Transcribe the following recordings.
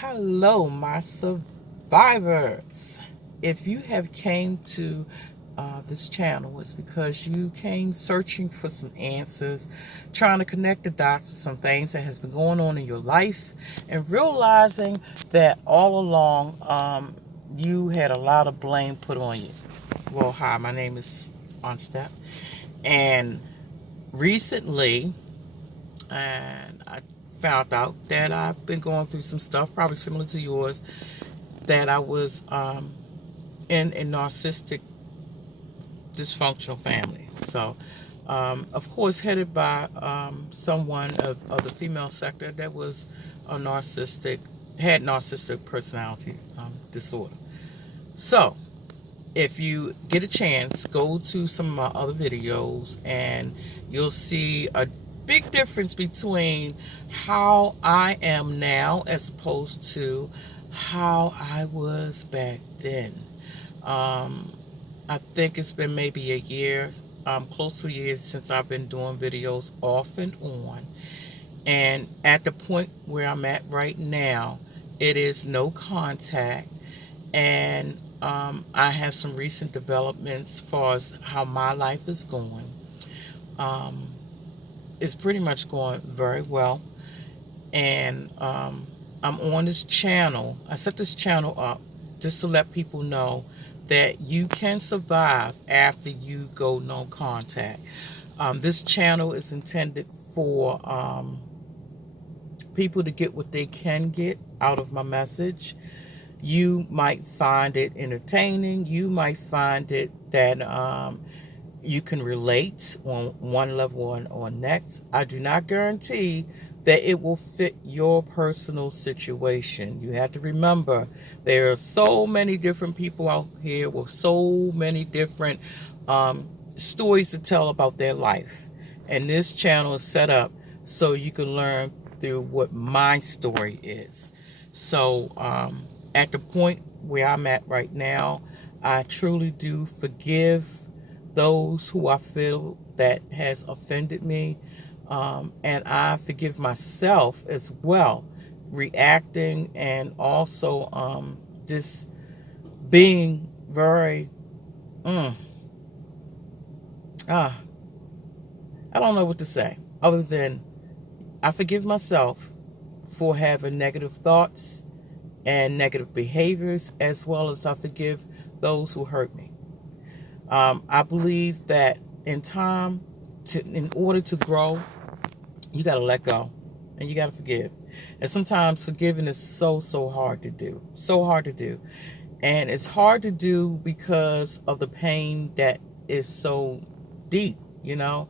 Hello, my survivors. If you have came to this channel, it's because you came searching for some answers, trying to connect the dots to some things that has been going on in your life, and realizing that all along you had a lot of blame put on you. Well, hi, my name is On Step, and recently, and I found out that I've been going through some stuff, probably similar to yours, that I was in a narcissistic, dysfunctional family. So, of course, headed by someone of the female sector that was had narcissistic personality disorder. So, if you get a chance, go to some of my other videos and you'll see a big difference between how I am now as opposed to how I was back then. I think it's been maybe a year, close to a year since I've been doing videos off and on. And at the point where I'm at right now, it is no contact. And I have some recent developments as far as how my life is going. It's pretty much going very well. And I'm on this channel. I set this channel up just to let people know that you can survive after you go no contact. This channel is intended for people to get what they can get out of my message. You might find it entertaining. You might find it that you can relate on one level or next. I do not guarantee that it will fit your personal situation. You have to remember there are so many different people out here with so many different stories to tell about their life. And this channel is set up so you can learn through what my story is. So at the point where I'm at right now, I truly do forgive those who I feel that has offended me. And I forgive myself as well, reacting and also just being very, I don't know what to say other than I forgive myself for having negative thoughts and negative behaviors, as well as I forgive those who hurt me. I believe that in time, in order to grow, you got to let go and you got to forgive. And sometimes forgiving is so hard to do. So hard to do. And it's hard to do because of the pain that is so deep, you know.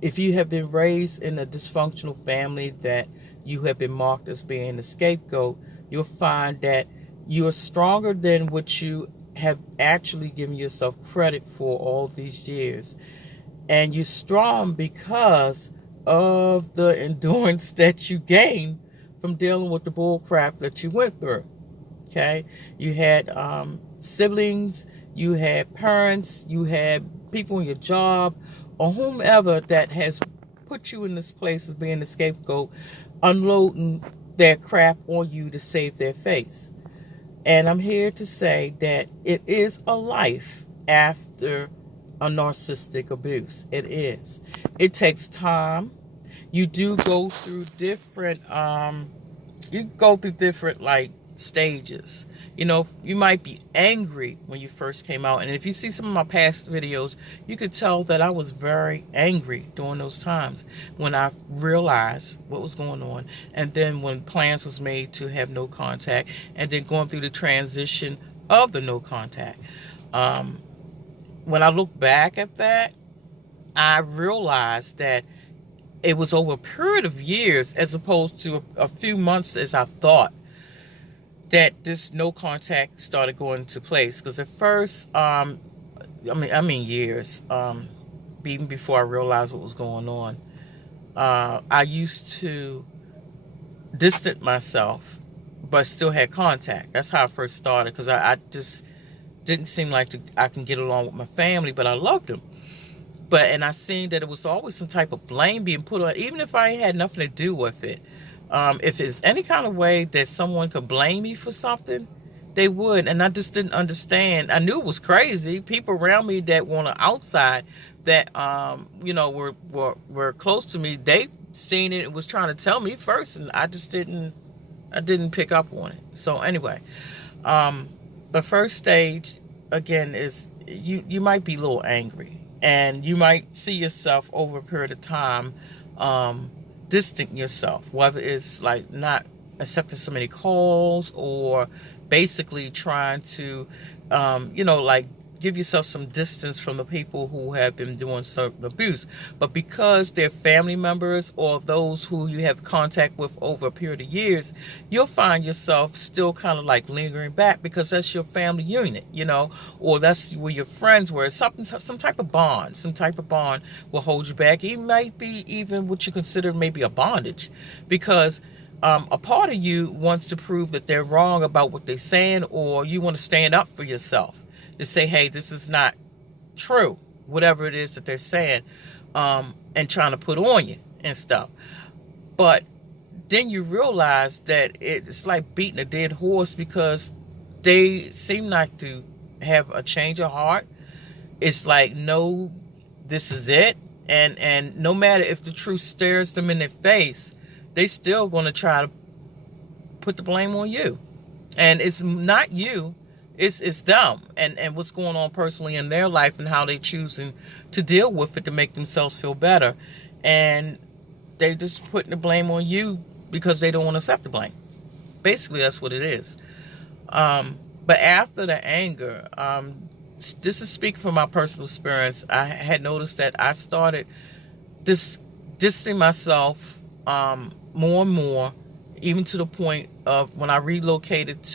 If you have been raised in a dysfunctional family that you have been marked as being a scapegoat, you'll find that you're stronger than what you have actually given yourself credit for all these years. And you're strong because of the endurance that you gained from dealing with the bull crap that you went through. Okay? You had siblings, you had parents, you had people in your job, or whomever that has put you in this place as being the scapegoat, unloading their crap on you to save their face. And I'm here to say that it is a life after a narcissistic abuse. It is. It takes time. You do go through different like stages. You know, you might be angry when you first came out. And if you see some of my past videos, you could tell that I was very angry during those times when I realized what was going on. And then when plans was made to have no contact, and then going through the transition of the no contact. When I look back at that, I realized that it was over a period of years as opposed to a few months as I thought that this no contact started going into place. Because at first, I mean years, even before I realized what was going on, I used to distance myself, but still had contact. That's how I first started, because I just didn't seem like I can get along with my family, but I loved them. And I seen that it was always some type of blame being put on, even if I had nothing to do with it. If it's any kind of way that someone could blame me for something, they would. And I just didn't understand. I knew it was crazy. People around me that were on the outside that, were close to me, they seen it and was trying to tell me first. And I didn't pick up on it. So anyway, the first stage, again, is you might be a little angry. And you might see yourself over a period of time, distant yourself, whether it's like not accepting so many calls or basically trying to, like give yourself some distance from the people who have been doing certain abuse. But because they're family members or those who you have contact with over a period of years, you'll find yourself still kind of like lingering back because that's your family unit, or that's where your friends were. Some type of bond will hold you back. It might be even what you consider maybe a bondage, because a part of you wants to prove that they're wrong about what they're saying, or you want to stand up for yourself to say, hey, this is not true, whatever it is that they're saying, and trying to put on you and stuff. But then you realize that it's like beating a dead horse, because they seem not to have a change of heart. It's like, no, this is it. And no matter if the truth stares them in their face, they still going to try to put the blame on you. And it's not you. It's them and what's going on personally in their life and how they choosing to deal with it to make themselves feel better. And they just putting the blame on you because they don't want to accept the blame. Basically, that's what it is. But after the anger, this is speaking from my personal experience. I had noticed that I started distancing myself more and more, even to the point of when I relocated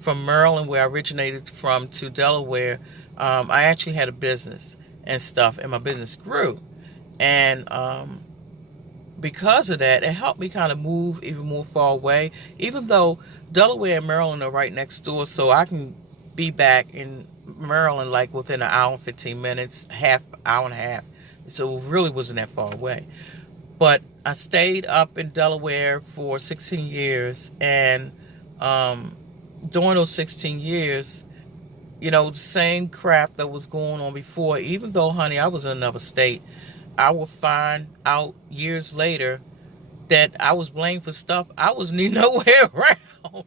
from Maryland, where I originated from, to Delaware. I actually had a business and stuff, and my business grew. And because of that, it helped me kind of move even more far away, even though Delaware and Maryland are right next door, so I can be back in Maryland like within an hour and 15 minutes, hour and a half. So it really wasn't that far away. But I stayed up in Delaware for 16 years, and during those 16 years, the same crap that was going on before, even though, honey, I was in another state, I would find out years later that I was blamed for stuff I wasn't even nowhere around.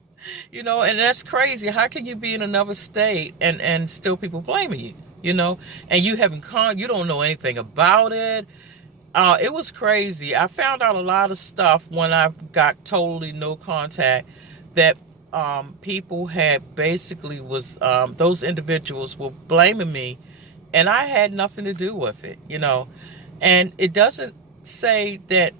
And that's crazy. How can you be in another state and still people blaming you, and you you don't know anything about it. It was crazy. I found out a lot of stuff when I got totally no contact that people had basically those individuals were blaming me, and I had nothing to do with it, and it doesn't say that.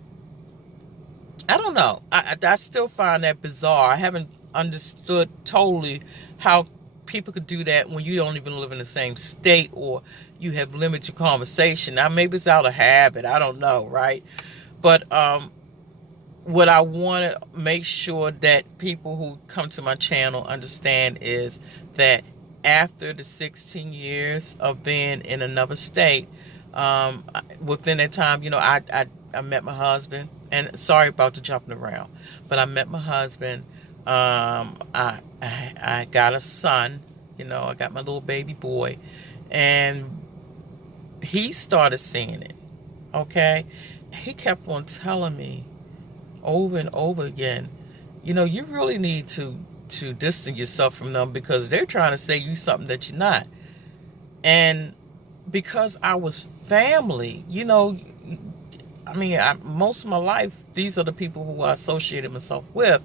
I don't know. I still find that bizarre. I haven't understood totally how people could do that when you don't even live in the same state, or you have limited conversation. Now, maybe it's out of habit. I don't know, right? But what I want to make sure that people who come to my channel understand is that after the 16 years of being in another state, within that time, I met my husband. And sorry about the jumping around, but I met my husband. I got a son. I got my little baby boy, and he started seeing it. Okay, he kept on telling me over and over again, you really need to distance yourself from them, because they're trying to say you something that you're not. And because I was family, most of my life, these are the people who I associated myself with.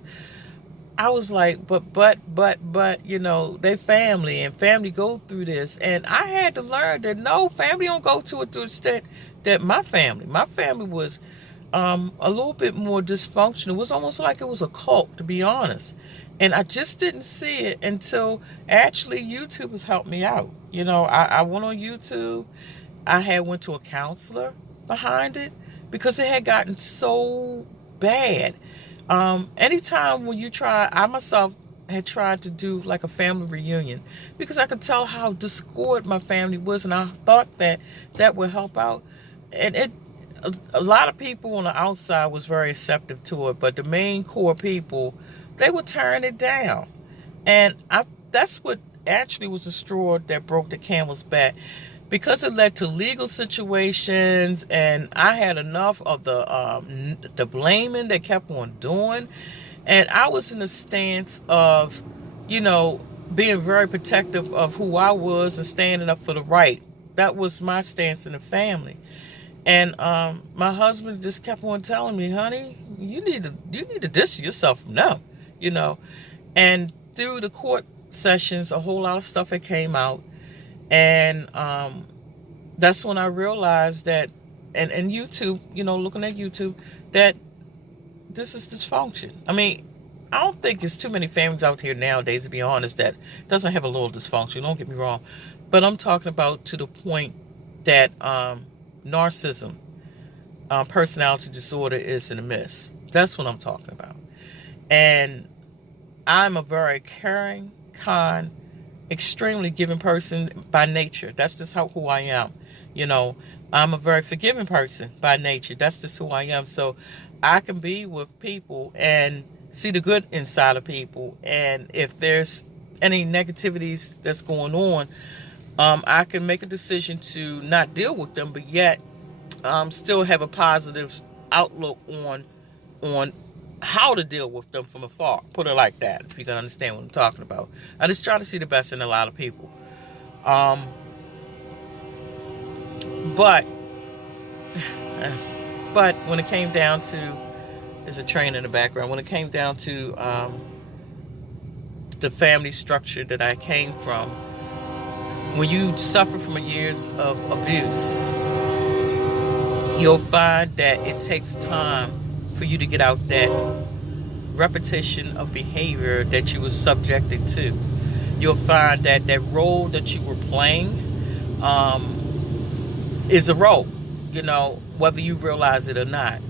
I was like, but, they family, and family go through this. And I had to learn that no, family don't go to it to the extent that my family was a little bit more dysfunctional. It was almost like it was a cult, to be honest. And I just didn't see it until actually YouTube has helped me out. I went on YouTube. I went to a counselor behind it, because it had gotten so bad. Anytime when I myself had tried to do like a family reunion, because I could tell how discord my family was, and I thought that would help out. And a lot of people on the outside was very receptive to it, but the main core people, they were tearing it down. And that's what actually was the straw that broke the camel's back, because it led to legal situations, and I had enough of the blaming they kept on doing. And I was in a stance of, being very protective of who I was and standing up for the right. That was my stance in the family. And my husband just kept on telling me, honey, you need to distance yourself from them, And through the court sessions, a whole lot of stuff had came out. And that's when I realized that, and YouTube, looking at YouTube, that this is dysfunction. I mean, I don't think there's too many families out here nowadays, to be honest, that doesn't have a little dysfunction. Don't get me wrong. But I'm talking about to the point that narcissism, personality disorder is in the midst. That's what I'm talking about. And I'm a very caring, kind, extremely giving person by nature. That's just who I am. I'm a very forgiving person by nature. That's just who I am. So I can be with people and see the good inside of people. And if there's any negativities that's going on, I can make a decision to not deal with them, but yet still have a positive outlook on how to deal with them from afar. Put it like that, if you can understand what I'm talking about. I just try to see the best in a lot of people. But when it came down to, there's a train in the background, when it came down to the family structure that I came from, when you suffer from years of abuse, you'll find that it takes time for you to get out that repetition of behavior that you were subjected to. You'll find that that role that you were playing is a role, whether you realize it or not.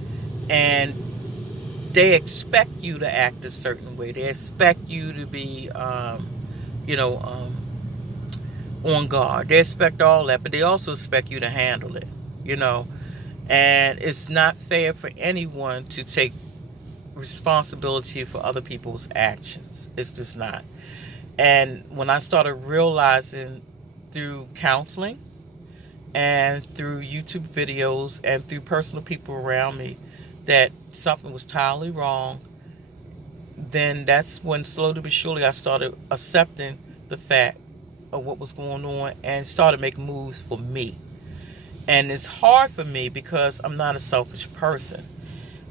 And they expect you to act a certain way. They expect you to be, on guard. They expect all that, but they also expect you to handle it, And it's not fair for anyone to take responsibility for other people's actions. It's just not. And when I started realizing through counseling and through YouTube videos and through personal people around me that something was totally wrong, then that's when slowly but surely I started accepting the fact of what was going on and started making moves for me. And it's hard for me because I'm not a selfish person.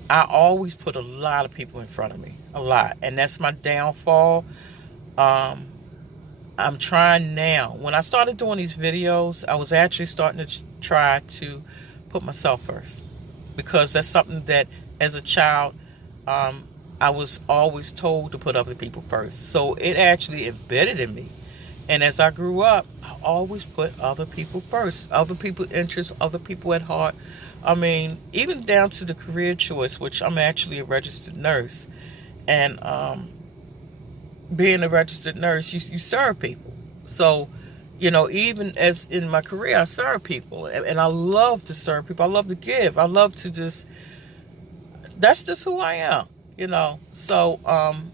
I always put a lot of people in front of me, a lot. And that's my downfall. I'm trying now. When I started doing these videos, I was actually starting to try to put myself first, because that's something that as a child, I was always told to put other people first. So it actually embedded in me. And as I grew up, I always put other people first, other people's interests, other people at heart. I mean, even down to the career choice, which I'm actually a registered nurse. And being a registered nurse, you serve people. So, even as in my career, I serve people. And I love to serve people. I love to give. I love to that's just who I am, So I'm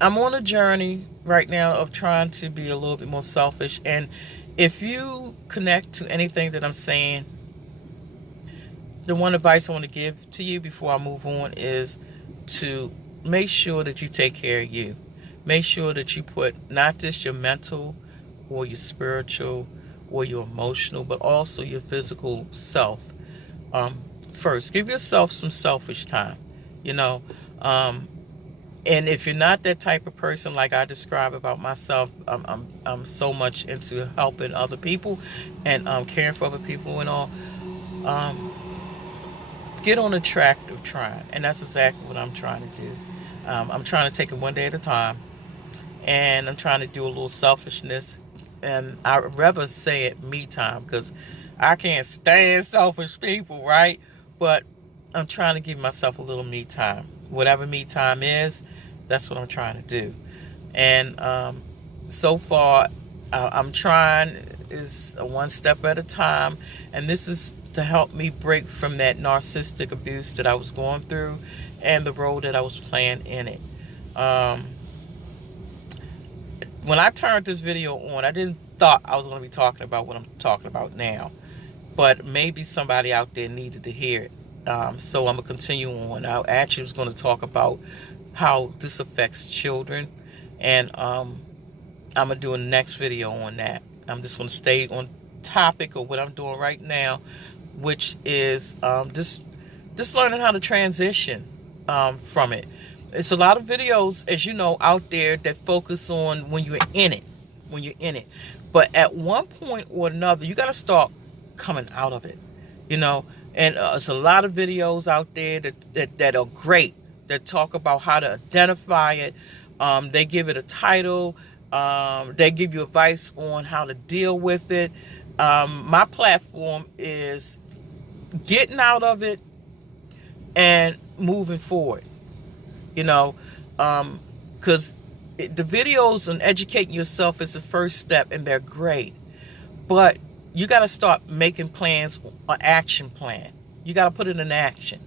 on a journey right now of trying to be a little bit more selfish. And if you connect to anything that I'm saying, the one advice I want to give to you before I move on is to make sure that you take care of you. Make sure that you put not just your mental or your spiritual or your emotional, but also your physical self first. Give yourself some selfish time, and if you're not that type of person like I describe about myself, I'm so much into helping other people and caring for other people and all. Get on the track of trying, and that's exactly what I'm trying to do. I'm trying to take it one day at a time, and I'm trying to do a little selfishness, and I'd rather say it me time, because I can't stand selfish people, right? But I'm trying to give myself a little me time. Whatever me time is, that's what I'm trying to do. And so far, I'm trying is one step at a time. And this is to help me break from that narcissistic abuse that I was going through and the role that I was playing in it. When I turned this video on, I didn't thought I was going to be talking about what I'm talking about now, but maybe somebody out there needed to hear it. So I'm going to continue on. I actually was going to talk about how this affects children, and I'm going to do a next video on that. I'm just going to stay on topic of what I'm doing right now, which is just learning how to transition from it. It's a lot of videos, as you know, out there that focus on when you're in it. But at one point or another, you got to start coming out of it, you know. And there's a lot of videos out there that are great, that talk about how to identify it. They give it a title. They give you advice on how to deal with it. My platform is getting out of it and moving forward, you know, because the videos on educating yourself is the first step, and they're great. But you got to start making plans, an action plan. You got to put it in action.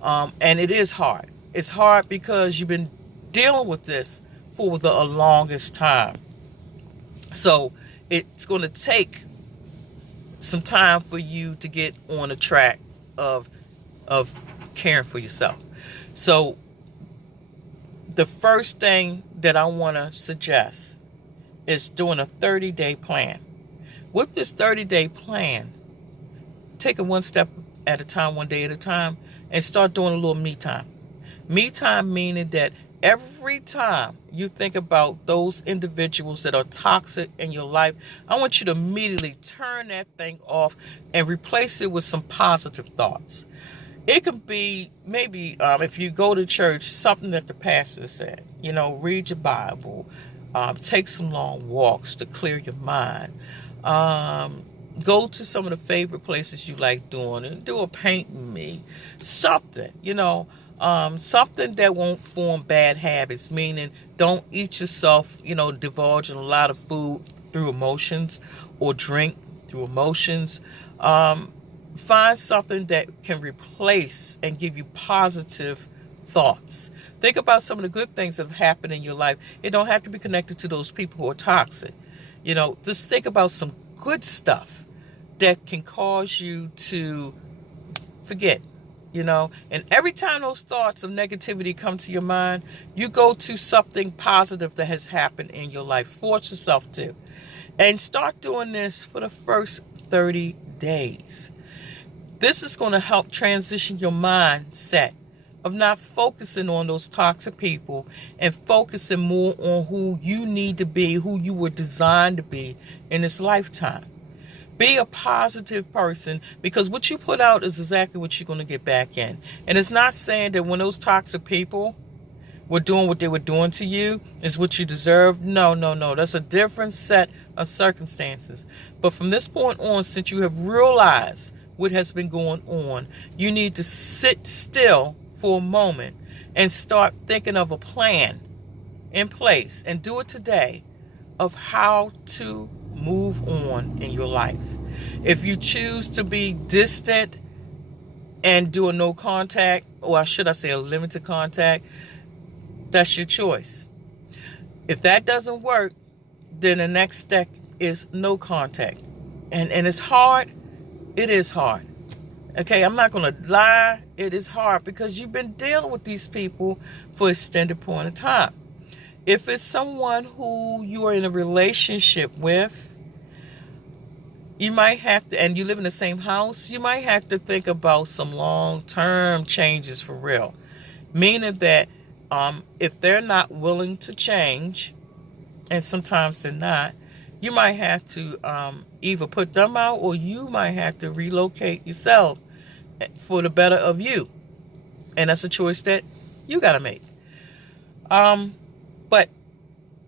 And it is hard. It's hard because you've been dealing with this for the longest time. So it's going to take some time for you to get on a track of caring for yourself. So the first thing that I want to suggest is doing a 30-day plan. With this 30-day plan, take it one step at a time, one day at a time, and start doing a little me time. Me time meaning that every time you think about those individuals that are toxic in your life, I want you to immediately turn that thing off and replace it with some positive thoughts. It can be maybe, if you go to church, something that the pastor said. You know, read your Bible, take some long walks to clear your mind. Go to some of the favorite places you like doing, and do a paint me, something, you know, something that won't form bad habits, meaning don't eat yourself, you know, divulge in a lot of food through emotions, or drink through emotions. Find something that can replace and give you positive thoughts. Think about some of the good things that have happened in your life. It don't have to be connected to those people who are toxic. You know, just think about some good stuff that can cause you to forget, you know. And every time those thoughts of negativity come to your mind, you go to something positive that has happened in your life. Force yourself to. And start doing this for the first 30 days. This is going to help transition your mindset of not focusing on those toxic people and focusing more on who you need to be, who you were designed to be in this lifetime. Be a positive person, because what you put out is exactly what you're going to get back in. And it's not saying that when those toxic people were doing what they were doing to you is what you deserve. No. That's a different set of circumstances. But from this point on, since you have realized what has been going on, you need to sit still for a moment and start thinking of a plan in place, and do it today, of how to move on in your life. If you choose to be distant and do a no contact, or should I say a limited contact, that's your choice. If that doesn't work, then the next step is no contact. And it's hard. It is hard. Okay, I'm not going to lie. It is hard because you've been dealing with these people for an extended point of time. If it's someone who you are in a relationship with, you might have to, and you live in the same house, you might have to think about some long-term changes for real. Meaning that if they're not willing to change, and sometimes they're not, you might have to either put them out, or you might have to relocate yourself for the better of you. And that's a choice that you got to make. But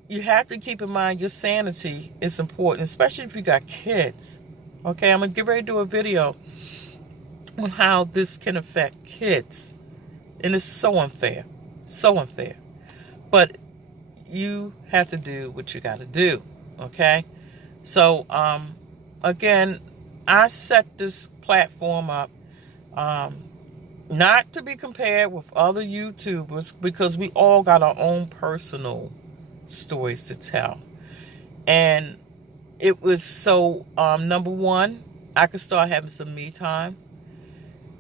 you have to keep in mind your sanity is important, especially if you got kids. Okay, I'm going to get ready to do a video on how this can affect kids. And it's so unfair. So unfair. But you have to do what you got to do. Okay? So, again, I set this platform up. Not to be compared with other YouTubers, because we all got our own personal stories to tell. And it was so, number one, I could start having some me time.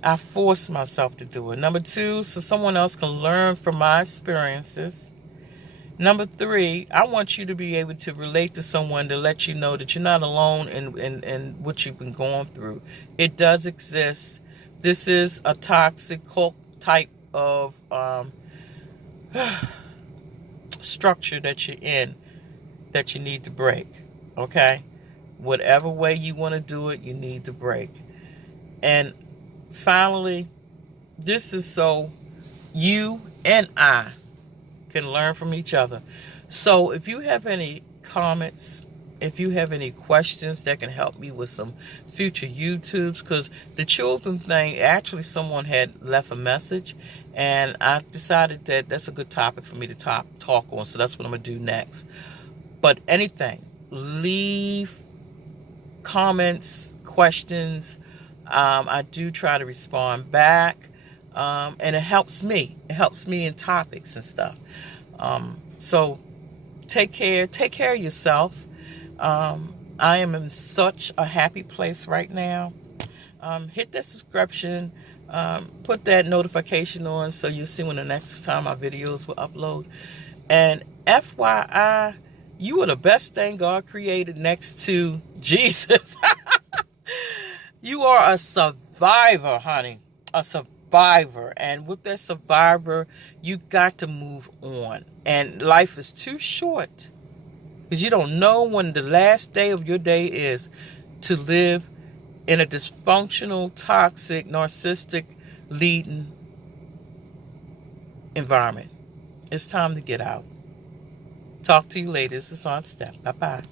I forced myself to do it. Number two, so someone else can learn from my experiences. Number three, I want you to be able to relate to someone to let you know that you're not alone in what you've been going through. It does exist. This is a toxic cult type of structure that you're in that you need to break. Okay? Whatever way you want to do it, you need to break. And finally, this is so you and I can learn from each other. So if you have any comments, if you have any questions that can help me with some future YouTubes, because the children thing, actually someone had left a message, and I decided that that's a good topic for me to talk on, so that's what I'm going to do next. But anything, leave comments, questions. I do try to respond back, and it helps me. It helps me in topics and stuff. So take care of yourself. I am in such a happy place right now. Hit that subscription, put that notification on so you see when the next time my videos will upload. And FYI, you are the best thing God created next to Jesus. You are a survivor, honey. A survivor. And with that survivor, you got to move on. And life is too short, because you don't know when the last day of your day is, to live in a dysfunctional, toxic, narcissistic, leading environment. It's time to get out. Talk to you later. This is On Step. Bye-bye.